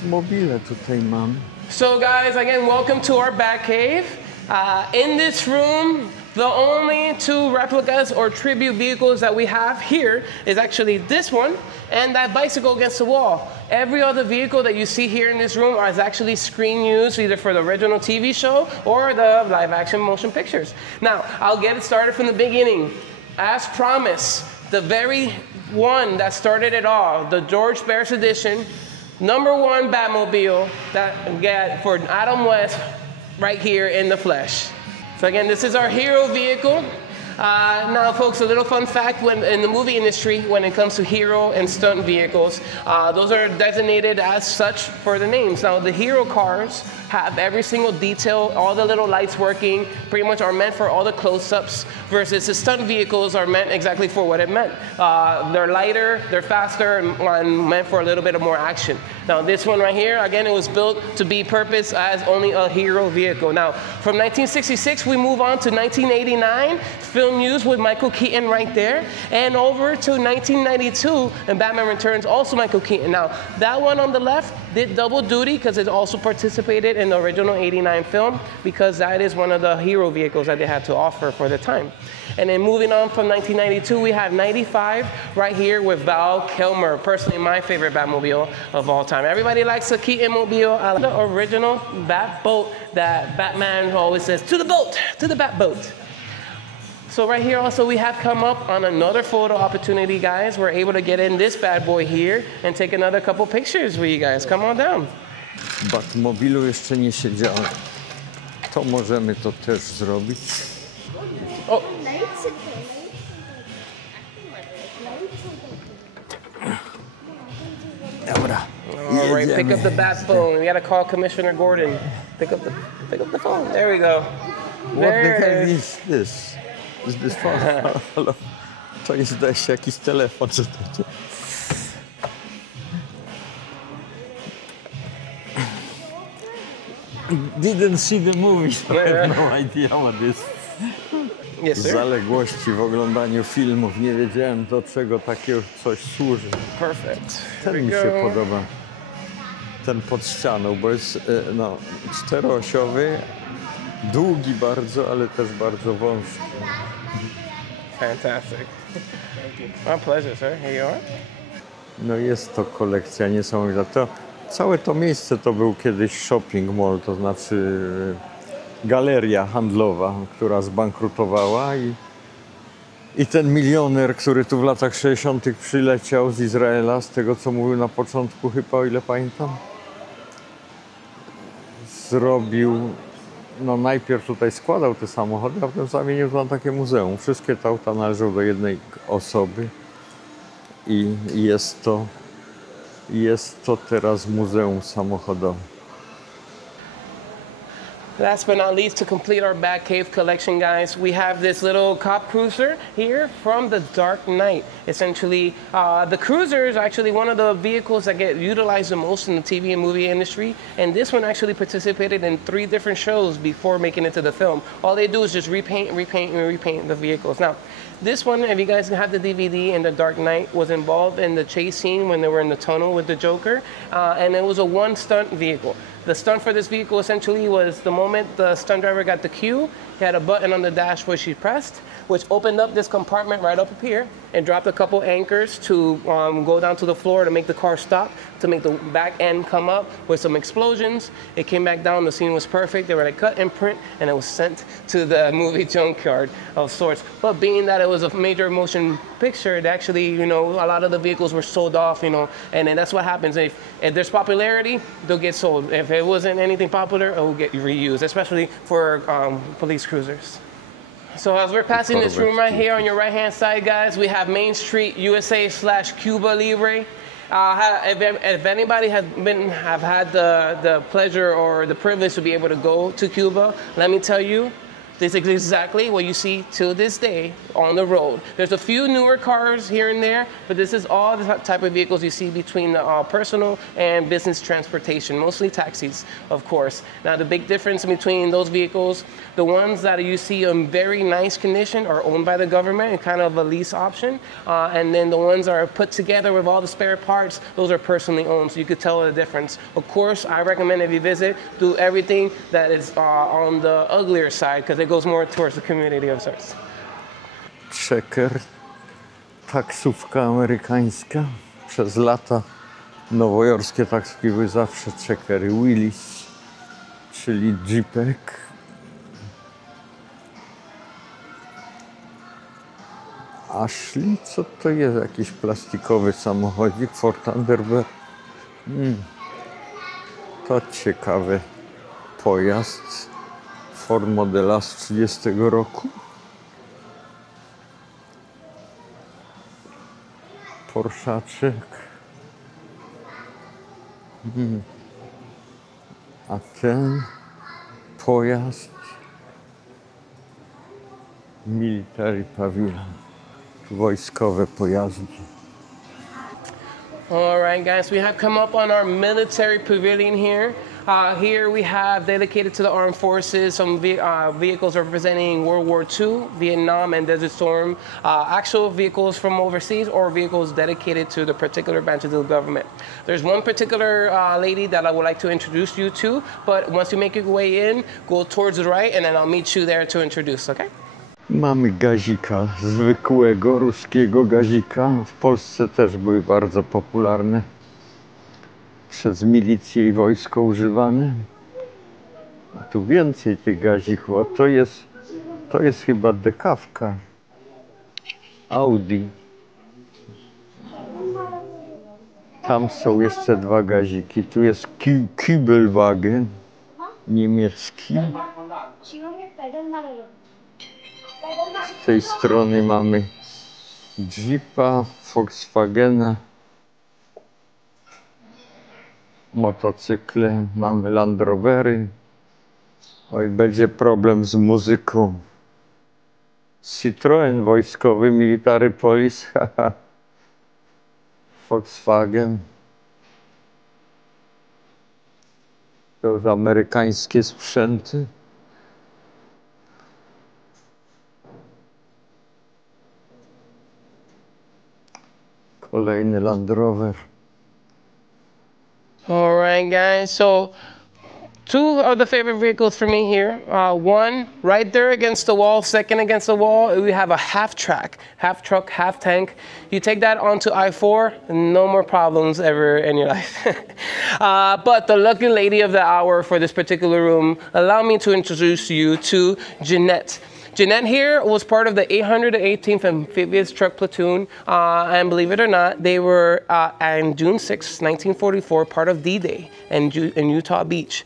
Batmobile tutaj mam. So guys, again, welcome to our Batcave. In this room, the only two replicas or tribute vehicles that we have here is actually this one and that bicycle against the wall. Every other vehicle that you see here in this room is actually screen used either for the original TV show or the live action motion pictures. Now, I'll get it started from the beginning. As promised, the very one that started it all, the George Barris edition, #1 Batmobile that we got for Adam West right here in the flesh. So again, this is our hero vehicle. Now, folks, a little fun fact: when in the movie industry, when it comes to hero and stunt vehicles, those are designated as such for the names. Now, the hero cars have every single detail, all the little lights working, pretty much are meant for all the close-ups, versus the stunt vehicles are meant exactly for what it meant. They're lighter, they're faster, and meant for a little bit of more action. Now, this one right here, again, it was built to be purposed as only a hero vehicle. Now, from 1966, we move on to 1989, film used with Michael Keaton right there, and over to 1992, and Batman Returns, also Michael Keaton. Now, that one on the left did double duty because it also participated in the original '89 film, because that is one of the hero vehicles that they had to offer for the time. And then moving on from 1992, we have 95 right here with Val Kilmer, personally my favorite Batmobile of all time. Everybody likes the Keaton Mobile, the original Bat boat that Batman always says, "To the boat, to the Bat boat." So right here also we have come up on another photo opportunity, guys. We're able to get in this bad boy here and take another couple pictures with you guys. Come on down. W Batmobilu jeszcze nie siedziałem. To możemy to też zrobić. Oh. Dobra. All right, pick up the bat phone. We gotta call Commissioner Gordon. Pick up the phone. There we go. What the hell is this? Is this phone? Halo. To jest jakiś telefon. Co to? Didn't see the movie, so I have no idea what this. Yes, sir. Zaległości w oglądaniu filmów. Nie wiedziałem, do czego takiego coś służy. Perfect. Ten mi się podoba. Ten pod ścianą, bo jest no, czteroosiowy, długi bardzo, ale też bardzo wąski. Fantastic. Thank you. My pleasure, sir. Here you are. No jest to kolekcja niesamowita. Całe to miejsce to był kiedyś shopping mall, to znaczy galeria handlowa, która zbankrutowała i ten milioner, który tu w latach 60. przyleciał z Izraela, z tego co mówił na początku chyba, o ile pamiętam, zrobił, no najpierw tutaj składał te samochody, a potem zamienił to na takie muzeum. Wszystkie te auta należą do jednej osoby i jest to teraz muzeum samochodowe. Last but not least, to complete our Batcave collection, guys, we have this little cop cruiser here from The Dark Knight. Essentially, the cruiser is actually one of the vehicles that get utilized the most in the TV and movie industry, and this one actually participated in 3 different shows before making it to the film. All they do is just repaint, and repaint the vehicles. Now, this one, if you guys have the DVD, and The Dark Knight was involved in the chase scene when they were in the tunnel with the Joker, and it was a one stunt vehicle. The stunt for this vehicle essentially was the moment the stunt driver got the cue, he had a button on the dash which he pressed, which opened up this compartment right up here and dropped a couple anchors to go down to the floor to make the car stop, to make the back end come up with some explosions. It came back down, the scene was perfect. They were like cut and print, and it was sent to the movie junkyard of sorts. But being that it was a major motion picture, it actually, you know, a lot of the vehicles were sold off, you know, and then that's what happens. If there's popularity, they'll get sold. If it wasn't anything popular, it will get reused, especially for police cruisers. So as we're passing this room right here on your right-hand side, guys, we have Main Street USA/Cuba Libre. If anybody have had the pleasure or the privilege to be able to go to Cuba, let me tell you, This is exactly what you see to this day on the road. There's a few newer cars here and there, but this is all the type of vehicles you see between the personal and business transportation, mostly taxis, of course. Now, the big difference between those vehicles, the ones that you see in very nice condition are owned by the government and kind of a lease option. And then the ones that are put together with all the spare parts, those are personally owned, so you could tell the difference. Of course, I recommend if you visit, do everything that is on the uglier side, because it goes more towards the community of sorts. Checker, taksówka amerykańska. Przez lata nowojorskie taksówki były zawsze checkery. Willys, czyli jeepek. Ashley, co to jest? Jakiś plastikowy samochodzik, Ford Thunderbird. To ciekawy pojazd. Ford modela z 30 roku. Porszaczek. A ten pojazd Military Pavilion. Wojskowe pojazdy. All right, guys, we have come up on our military pavilion here. Here we have dedicated to the armed forces, some vehicles representing World War II, Vietnam, and Desert Storm, actual vehicles from overseas or vehicles dedicated to the particular branches of the government. There's one particular lady that I would like to introduce you to, but once you make your way in, go towards the right, and then I'll meet you there to introduce, okay? Mamy gazika, zwykłego ruskiego gazika. W Polsce też były bardzo popularne. Przez milicję i wojsko używane. A tu więcej tych gazików. A to jest chyba dekawka. Audi. Tam są jeszcze dwa gaziki. Tu jest Kübelwagen niemiecki. Z tej strony mamy Jeepa, Volkswagena, motocykle, mamy Land Rovery. Oj, będzie problem z muzyką. Citroen wojskowy, Military Police, Volkswagen. To już amerykańskie sprzęty. Kolejny Land Rover. All right, guys. So, two of the favorite vehicles for me here. One right there against the wall, second against the wall, we have a half track, half truck, half tank. You take that onto I-4, no more problems ever in your life. But the lucky lady of the hour for this particular room, allow me to introduce you to Jeanette. Jeanette here was part of the 818th Amphibious Truck Platoon, and believe it or not, they were on June 6, 1944, part of D-Day in Utah Beach.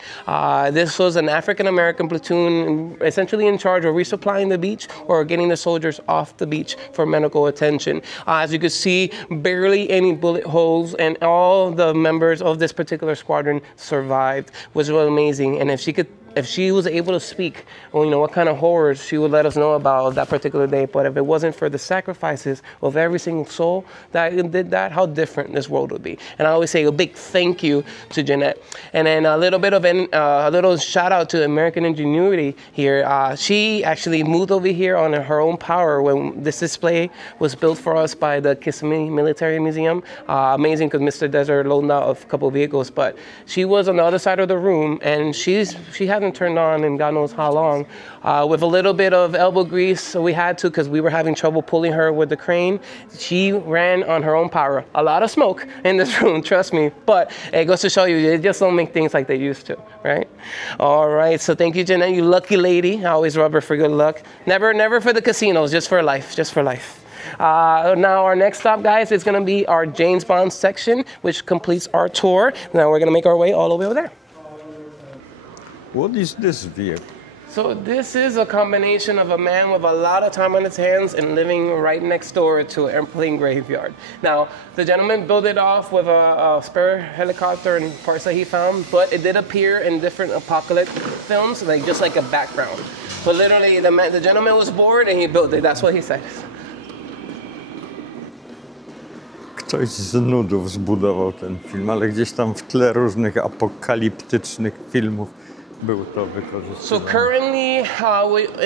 This was an African-American platoon essentially in charge of resupplying the beach or getting the soldiers off the beach for medical attention. As you can see, barely any bullet holes, and all the members of this particular squadron survived, which was amazing. And if she was able to speak, well, you know, what kind of horrors she would let us know about that particular day. But if it wasn't for the sacrifices of every single soul that did that, how different this world would be. And I always say a big thank you to Jeanette. And then a little shout out to American Ingenuity here. She actually moved over here on her own power when this display was built for us by the Kissimmee Military Museum. Amazing, because Mr. Desert loaned out a couple of vehicles, but she was on the other side of the room, and she hadn't turned on in God knows how long. With a little bit of elbow grease, so we had to, because we were having trouble pulling her with the crane. She ran on her own power. A lot of smoke in this room, trust me, but it goes to show you, they just don't make things like they used to, right? All right, so thank you, Jeanette, you lucky lady. I always rub her for good luck. Never for the casinos, just for life, just for life. Now our next stop, guys, is gonna be our James Bond section, which completes our tour. Now we're gonna make our way all the way over there. What is this vehicle? So this is a combination of a man with a lot of time on his hands and living right next door to an airplane graveyard. Now, the gentleman built it off with a spare helicopter and parts that he found, but it did appear in different apocalypse films, just like a background. But literally, the gentleman was bored and he built it. That's what he said. Ktoś z nudów zbudował ten film, ale gdzieś tam w tle różnych apokaliptycznych filmów był to wykorzystywane. So currently,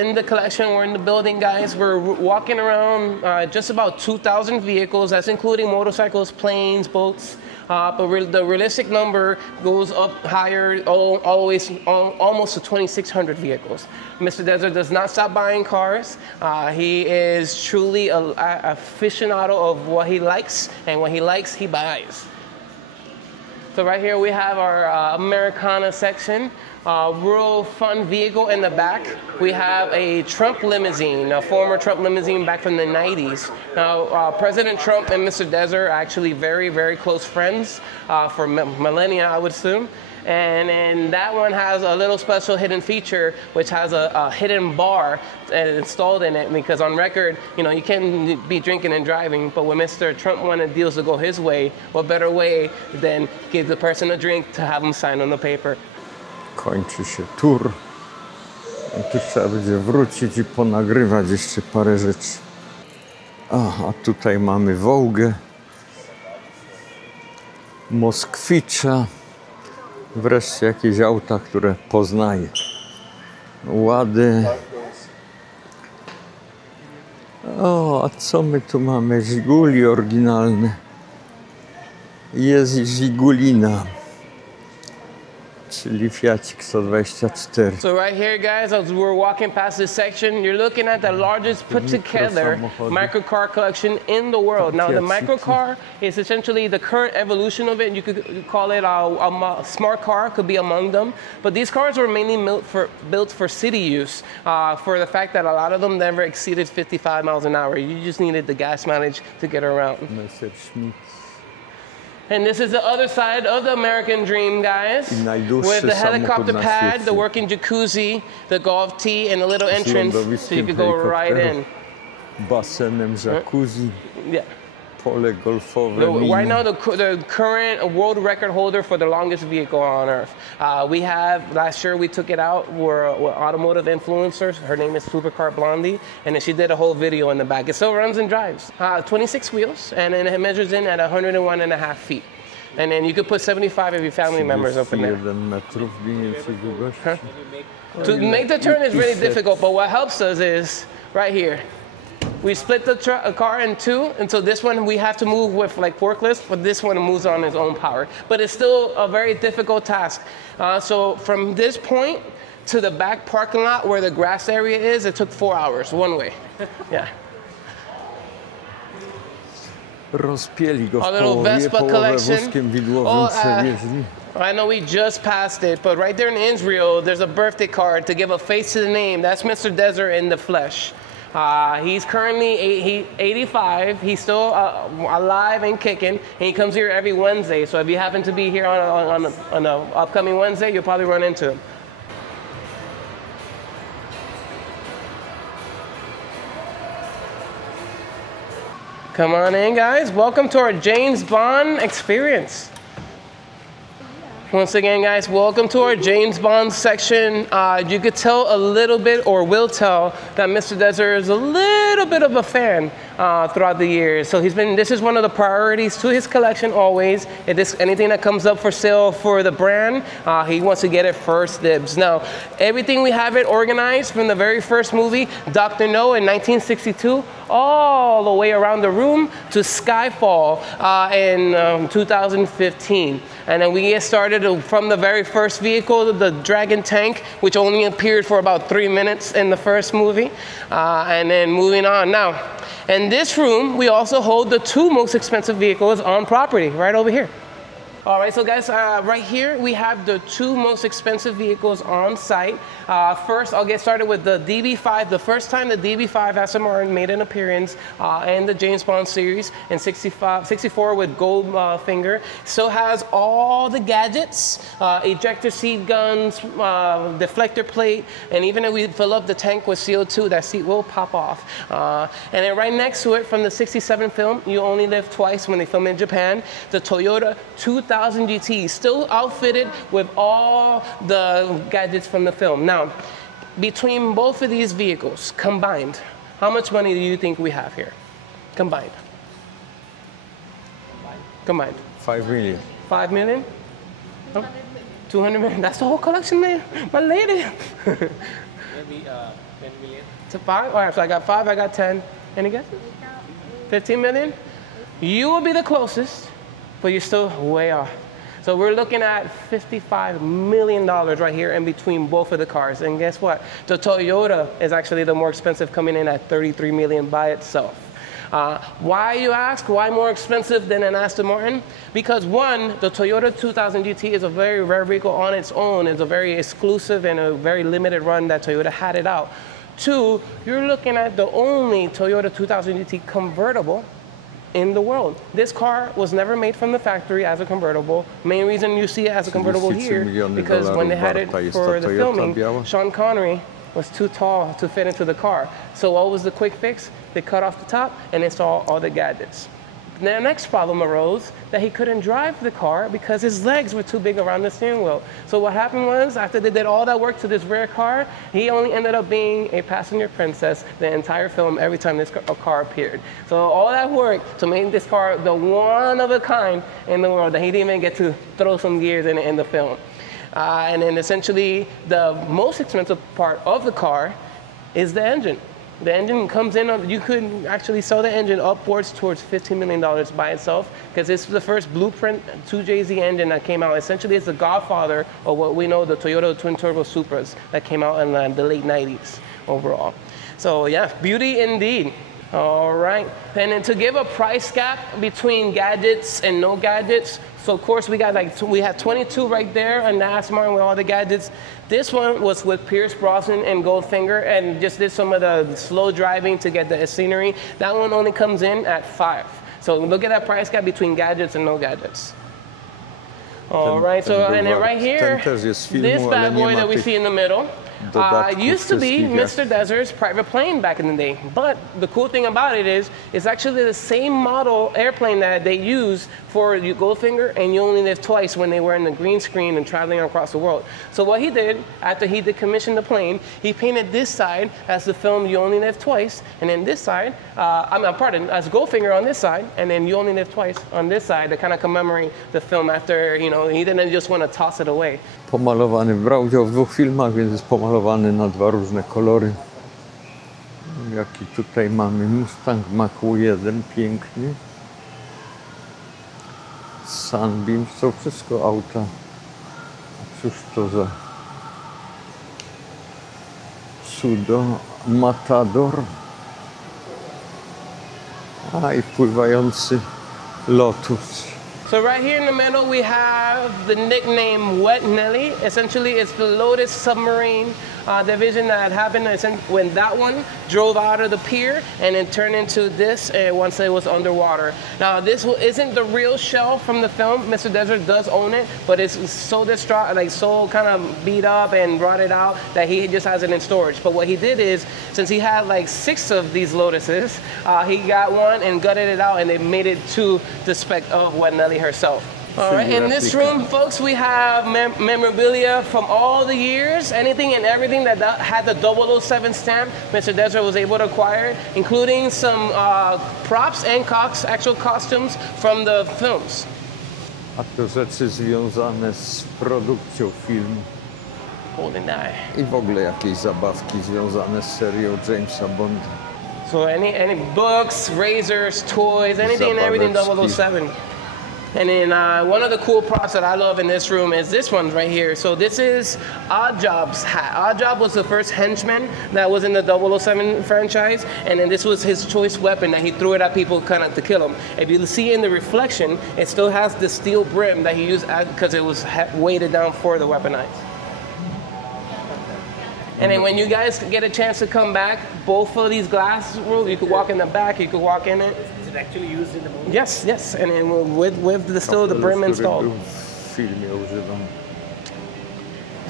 in the collection, we're in the building, guys. We're walking around just about 2,000 vehicles. That's including motorcycles, planes, boats. But the realistic number goes up higher, always almost to 2,600 vehicles. Mr. Desert does not stop buying cars. He is truly an aficionado of what he likes, and what he likes, he buys. So right here we have our Americana section. Real fun vehicle in the back. We have a Trump limousine, a former Trump limousine back from the 90s. Now, President Trump and Mr. Desert are actually very, very close friends for millennia, I would assume. And that one has a little special hidden feature, which has a hidden bar installed in it, because on record, you know, you can't be drinking and driving, but when Mr. Trump wanted deals to go his way, what better way than give the person a drink to have him sign on the paper? Kończy się tour. I tu trzeba będzie wrócić i ponagrywać jeszcze parę rzeczy. A tutaj mamy Wołgę, Moskwicza, wreszcie jakieś auta, które poznaję. Łady. O, a co my tu mamy? Żiguli oryginalne. Jest Żigulina, czyli Fiacik 124. So right here, guys, as we're walking past this section, you're looking at the largest put together microcar collection in the world. Now, the microcar is essentially the current evolution of it. You could call it a smart car, could be among them. But these cars were mainly built for city use, for the fact that a lot of them never exceeded 55 miles an hour. You just needed the gas mileage to get around. And this is the other side of the American dream, guys, with the helicopter pad, the working jacuzzi, the golf tee, and a little entrance so you could go right in. Basenem, jacuzzi, yeah. Pole golfowe. Right now, the current world record holder for the longest vehicle on Earth. We have, last year we took it out, we're automotive influencers. Her name is Supercar Blondie, and then she did a whole video in the back. It still runs and drives. 26 wheels, and then it measures in at 101.5 feet. And then you could put 75 of your family members up in there. Huh? To make the turn is really difficult, but what helps us is right here. We split the car in two, and so this one we have to move with like forklifts, but this one moves on its own power. But it's still a very difficult task. So from this point to the back parking lot where the grass area is, it took 4 hours, one way. Yeah. Rozpieli go w Our little połowie, Vespa połowę collection. wózkiem widłowym przewieźli. I know we just passed it, but right there in Israel, there's a birthday card to give a face to the name. That's Mr. Desert in the flesh. He's currently 85. He's still alive and kicking, and he comes here every Wednesday. So if you happen to be here on an upcoming Wednesday, you'll probably run into him. Come on in, guys. Welcome to our James Bond experience. Once again, guys, welcome to our James Bond section. You could tell a little bit, or will tell, that Mr. Desert is a little bit of a fan throughout the years. So this is one of the priorities to his collection always. Anything that comes up for sale for the brand, he wants to get it first dibs. Now, everything we have it organized from the very first movie, Dr. No in 1962, all the way around the room to Skyfall in 2015. And then we get started from the very first vehicle, the Dragon tank, which only appeared for about 3 minutes in the first movie. And then moving on. Now, in this room, we also hold the 2 most expensive vehicles on property, right over here. All right, so guys, right here we have the 2 most expensive vehicles on site. First, I'll get started with the DB5. The first time the DB5 SMR made an appearance in the James Bond series in 64 with Goldfinger. Still has all the gadgets, ejector seat guns, deflector plate, and even if we fill up the tank with CO2, that seat will pop off. And then right next to it from the 67 film, You Only Live Twice, when they film in Japan, the Toyota 2000 GT, still outfitted with all the gadgets from the film. Now, between both of these vehicles combined, how much money do you think we have here? Combined. Combined. 5 million. 5 million? Huh? 200 million. That's the whole collection, man. My lady. Maybe 10 million. To 5? All right, so I got 5, I got 10. Any guesses? 15 million? You will be the closest, but you're still way off. So we're looking at $55 million right here in between both of the cars. And guess what? The Toyota is actually the more expensive, coming in at $33 million by itself. Why, you ask? Why more expensive than an Aston Martin? Because one, the Toyota 2000 GT is a very rare vehicle on its own. It's a very exclusive and a very limited run that Toyota had it out. Two, you're looking at the only Toyota 2000 GT convertible in the world. This car was never made from the factory as a convertible. Main reason you see it as a convertible here, because when they had it for the filming, Sean Connery was too tall to fit into the car. So what was the quick fix? They cut off the top and installed all the gadgets. The next problem arose that he couldn't drive the car because his legs were too big around the steering wheel. So what happened was, after they did all that work to this rare car, he only ended up being a passenger princess the entire film every time this car appeared. So all that work to make this car the one of a kind in the world that he didn't even get to throw some gears in the film. And then essentially the most expensive part of the car is the engine. The engine comes in, you could actually sell the engine upwards towards $15 million by itself, because it's the first blueprint 2JZ engine that came out. Essentially, it's the godfather of what we know, the Toyota Twin Turbo Supras that came out in the late 90s overall. So yeah, beauty indeed. All right, and then to give a price gap between gadgets and no gadgets, so of course we had 22 right there on the Aston Martin with all the gadgets. This one was with Pierce Brosnan and Goldfinger, and just did some of the slow driving to get the scenery. That one only comes in at 5. So look at that price gap between gadgets and no gadgets. All right, so and then right here, this bad boy that we see in the middle. Used to be Mr. Desert's private plane back in the day. But the cool thing about it is, it's actually the same model airplane that they used for Goldfinger and You Only Live Twice when they were in the green screen and traveling across the world. So what he did, after he decommissioned the plane, he painted this side as the film You Only Live Twice, and then this side, as Goldfinger on this side, and then You Only Live Twice on this side to kind of commemorate the film after, you know, he didn't just want to toss it away. Pomalowany, brał udział w 2 filmach, więc jest pomalowany na 2 różne kolory. Jaki tutaj mamy Mustang Mach-1, piękny. Sunbeam, to wszystko auta. Cóż to za cudo, Matador. A i pływający Lotus. So right here in the middle, we have the nickname Wet Nelly. Essentially, it's the Lotus submarine division that happened when that one drove out of the pier and then turned into this once it was underwater. Now, this isn't the real shell from the film. Mr. Desert does own it, but it's so distraught, like so kind of beat up and rotted out that he just has it in storage. But what he did is, since he had like 6 of these Lotuses, he got one and gutted it out, and they made it to the spec of Wet Nelly herself. All right, in this room, folks, we have memorabilia from all the years. Anything and everything that had the 007 stamp, Mr. Desert was able to acquire, including some props and actual costumes from the films. A to rzeczy związane z produkcją filmu. GoldenEye. I w ogóle jakieś zabawki związane z serią Jamesa Bonda. So any books, razors, toys, anything and everything 007. And then one of the cool props that I love in this room is this one right here. So this is Oddjob's hat. Oddjob was the first henchman that was in the 007 franchise, and then this was his choice weapon that he threw it at people kind of to kill them. If you see in the reflection, it still has the steel brim that he used because it was weighted down for the weaponized. And then when you guys get a chance to come back, both of these glass rooms, you could walk in the back, you could walk in it. Is it actually used in the movie? Yes, yes, and then with still the brim installed.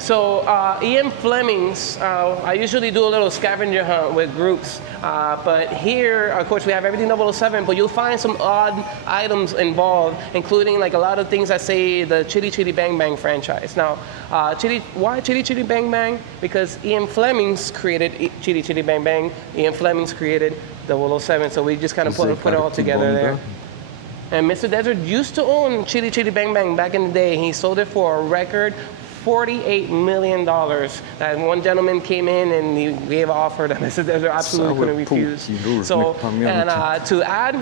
So Ian Fleming's, I usually do a little scavenger hunt with groups, but here, of course, we have everything 007, but you'll find some odd items involved, including like a lot of things that say the Chitty Chitty Bang Bang franchise. Now, why Chitty Chitty Bang Bang? Because Ian Fleming's created Chitty Chitty Bang Bang, Ian Fleming's created 007, so we just kind of put it all together there. And Mr. Desert used to own Chitty Chitty Bang Bang back in the day. He sold it for a record $48 million. That one gentleman came in and he gave an offer that Mr. Desert absolutely couldn't refuse. So, and to add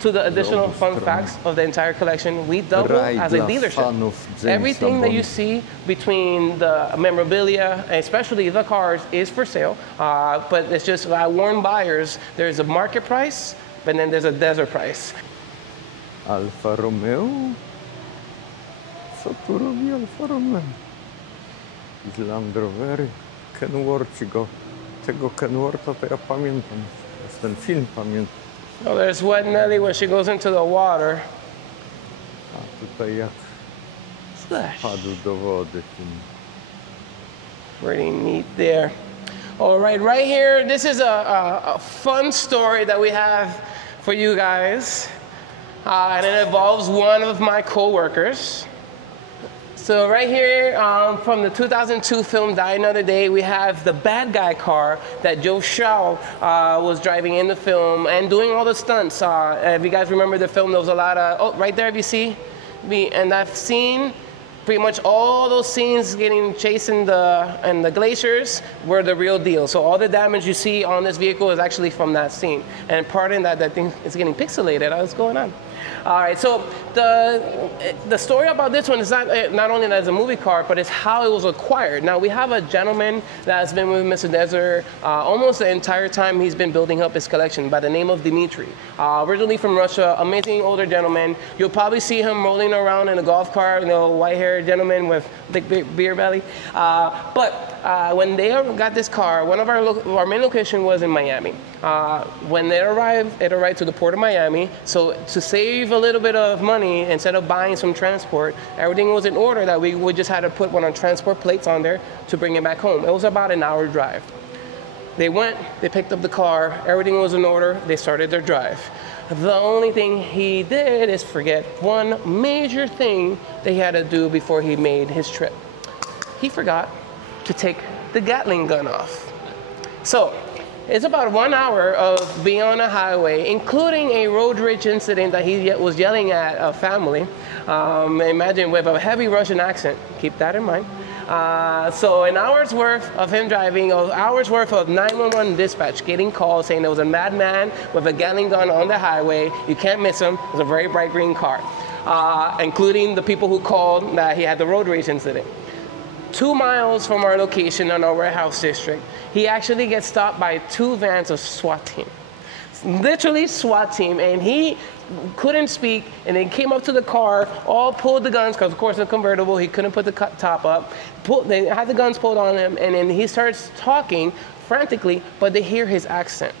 to the additional fun facts of the entire collection, we double as a dealership. Everything that you see between the memorabilia, especially the cars, is for sale. But it's just, I warn buyers, there's a market price, but then there's a desert price. Alfa Romeo? Co tu robi Alfa Romeo? Z Land Rovery, Kenworth'ci tego Kenwortha to ja pamiętam. Ten film pamiętam. Oh, there's Wet Nelly when she goes into the water. A tutaj jak padł do wody. Pretty neat there. All right here, this is a fun story that we have for you guys. And it involves one of my co-workers. So right here, from the 2002 film Die Another Day, we have the bad guy car that Joe Shaw was driving in the film and doing all the stunts. If you guys remember the film, there was a lot of, oh, right there, if you see, and that scene, pretty much all those scenes getting chased in the glaciers were the real deal. So all the damage you see on this vehicle is actually from that scene. And pardon that thing is getting pixelated. What's going on? All right, so the story about this one is not only that it's a movie car, but it's how it was acquired. Now, we have a gentleman that has been with Mr. Desert almost the entire time he's been building up his collection by the name of Dimitri. Originally from Russia, amazing older gentleman. You'll probably see him rolling around in a golf cart, white-haired gentleman with big beer belly. But when they got this car, one of our main location was in Miami. When it arrived to the port of Miami. So to save a little bit of money, instead of buying some transport, everything was in order that we just had to put one of the transport plates on there to bring it back home. It was about an hour drive. They went, they picked up the car, everything was in order, they started their drive. The only thing he did is forget one major thing that he had to do before he made his trip. He forgot to take the Gatling gun off. So, it's about 1 hour of being on a highway, including a road rage incident that he was yelling at a family. Imagine with a heavy Russian accent, keep that in mind. So an hour's worth of him driving, an hour's worth of 911 dispatch, getting calls saying there was a madman with a Gatling gun on the highway. You can't miss him. It was a very bright green car, including the people who called that he had the road rage incident. 2 miles from our location in our warehouse district, he actually gets stopped by 2 vans of SWAT team. Literally SWAT team, and he couldn't speak, and they came up to the car, all pulled the guns, because of course it's a convertible, he couldn't put the top up. They had the guns pulled on him, and then he starts talking frantically, but they hear his accent.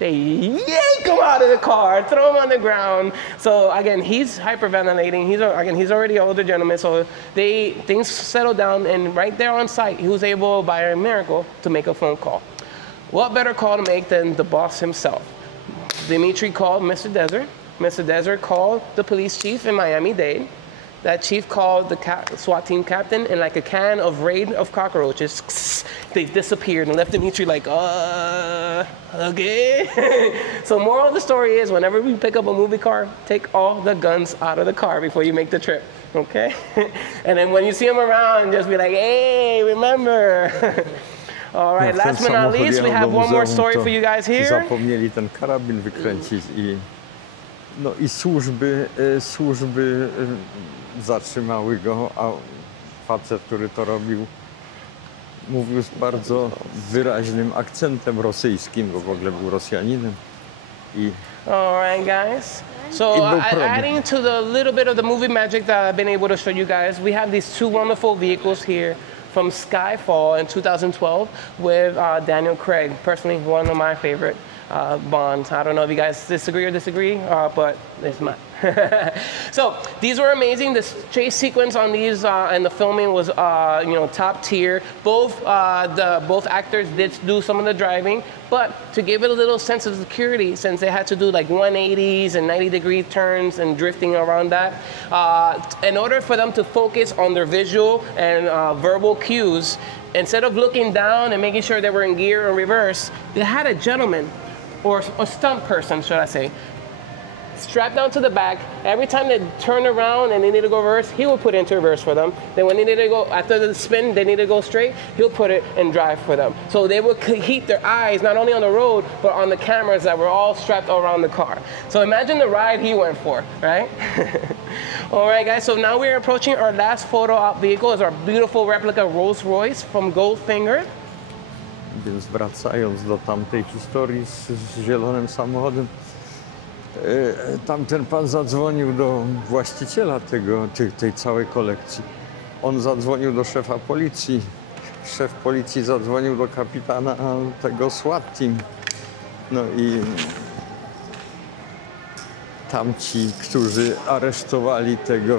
They yank him out of the car, throw him on the ground. So again, he's hyperventilating. He's already an older gentleman. So things settle down, and right there on site, he was able, by a miracle, to make a phone call. What better call to make than the boss himself? Dimitri called Mr. Desert. Mr. Desert called the police chief in Miami-Dade. That chief called the SWAT team captain, and like a can of raid of cockroaches, they disappeared and left Dimitri like, okay. So moral of the story is, whenever we pick up a movie car, take all the guns out of the car before you make the trip, okay? And then when you see them around, just be like, hey, remember. All right, last but not least, we have one more story for you guys here. Zapomnieli ten karabin wykręcić i służby zatrzymały go, a facet, który to robił, mówił z bardzo wyraźnym akcentem rosyjskim, bo w ogóle był Rosjaninem. All right, guys. So adding to the little bit of the movie magic that I've been able to show you guys, we have these 2 wonderful vehicles here from Skyfall in 2012 with Daniel Craig, personally one of my favorite Bonds. I don't know if you guys disagree, but it's mine. So these were amazing. The chase sequence on these and the filming was, top tier. Both actors did do some of the driving, but to give it a little sense of security, since they had to do like 180s and 90-degree turns and drifting around that, in order for them to focus on their visual and verbal cues, instead of looking down and making sure they were in gear or reverse, they had a gentleman, or a stunt person, should I say, strapped down to the back. Every time they turn around and they need to go reverse, he will put it into reverse for them. Then when they need to go, after the spin, they need to go straight, he'll put it in drive for them. So they would keep their eyes not only on the road, but on the cameras that were all strapped around the car. So imagine the ride he went for, right? All right, guys, so now we're approaching our last photo op vehicle. Is our beautiful replica Rolls Royce from Goldfinger. Więc wracając do tamtej historii z zielonym samochodem, tamten pan zadzwonił do właściciela tej całej kolekcji. On zadzwonił do szefa policji. Szef policji zadzwonił do kapitana tego SWAT team. No i tamci, którzy aresztowali tego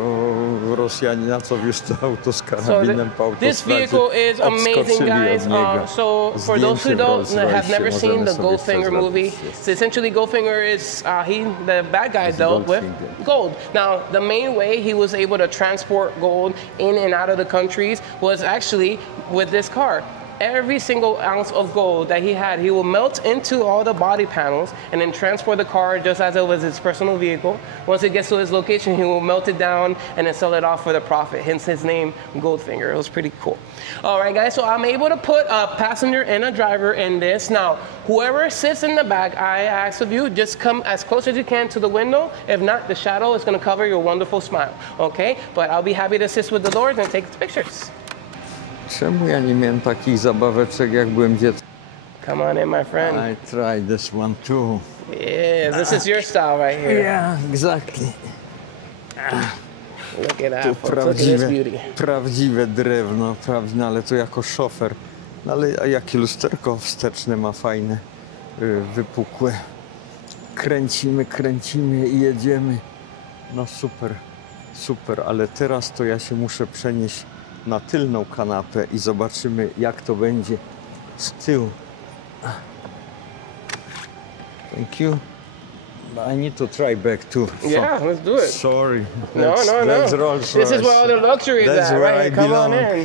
Rosjanina, co wiózł to auto z karabinem po This vehicle is amazing, guys. So for those who have never seen the Goldfinger movie, so essentially Goldfinger is the bad guy dealt with gold. Now the main way he was able to transport gold in and out of the countries was actually with this car. Every single ounce of gold that he had, he will melt into all the body panels and then transport the car just as it was his personal vehicle. Once it gets to his location, he will melt it down and then sell it off for the profit, hence his name, Goldfinger. It was pretty cool. All right, guys, so I'm able to put a passenger and a driver in this. Now, whoever sits in the back, I ask of you, just come as close as you can to the window. If not, the shadow is going to cover your wonderful smile, okay? But I'll be happy to assist with the doors and take pictures. Czemu ja nie miałem takich zabaweczek, jak byłem dzieckiem? Come on in, my friend. I tried this one too. Yeah, this is your style right here. Yeah, exactly. Look at that, Tu folks. Look at this beauty. prawdziwe drewno, no ale to jako szofer. No ale jakie lusterko wsteczne ma fajne, wypukłe. Kręcimy i jedziemy. No super, ale teraz to ja się muszę przenieść na tylną kanapę i zobaczymy, jak to będzie z tyłu. Thank you. I need to try back too. Yeah, let's do it. Sorry. No. That's Rolls This is where all the luxury is That's at, where right? I Come belong. on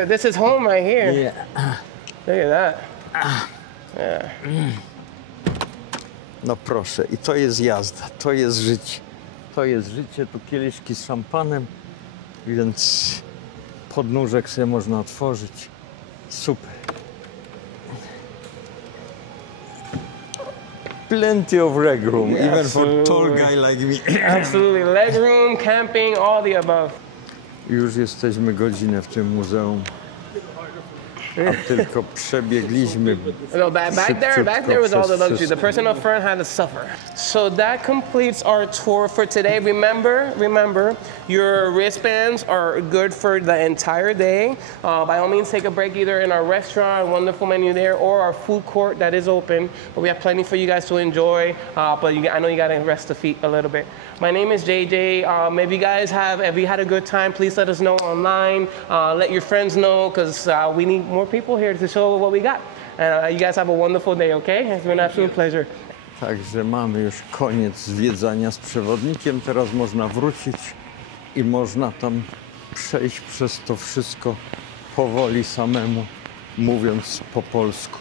in. This is home right here. Yeah. Look at that. Yeah. No proszę, i to jest jazda, to jest życie. To jest życie, tu kieliszki z szampanem, więc podnóżek sobie można otworzyć. Super. Plenty of leg room, Yeah, even for a tall guy like me. Absolutely. Leg room, camping, all the above. Już jesteśmy godzinę w tym muzeum. A tylko przebiegliśmy. No, back there was all the luxury. The person up front had to suffer. So that completes our tour for today. Remember, your wristbands are good for the entire day. By all means, take a break either in our restaurant, wonderful menu there, or our food court that is open. But we have plenty for you guys to enjoy. But I know you got to rest the feet a little bit. My name is JJ. If you had a good time, please let us know online. Let your friends know, because we need more people here to show what we got. And you guys have a wonderful day, okay? It's been an absolute pleasure. Także mamy już koniec zwiedzania z przewodnikiem. Teraz można wrócić i można tam przejść przez to wszystko powoli samemu, mówiąc po polsku.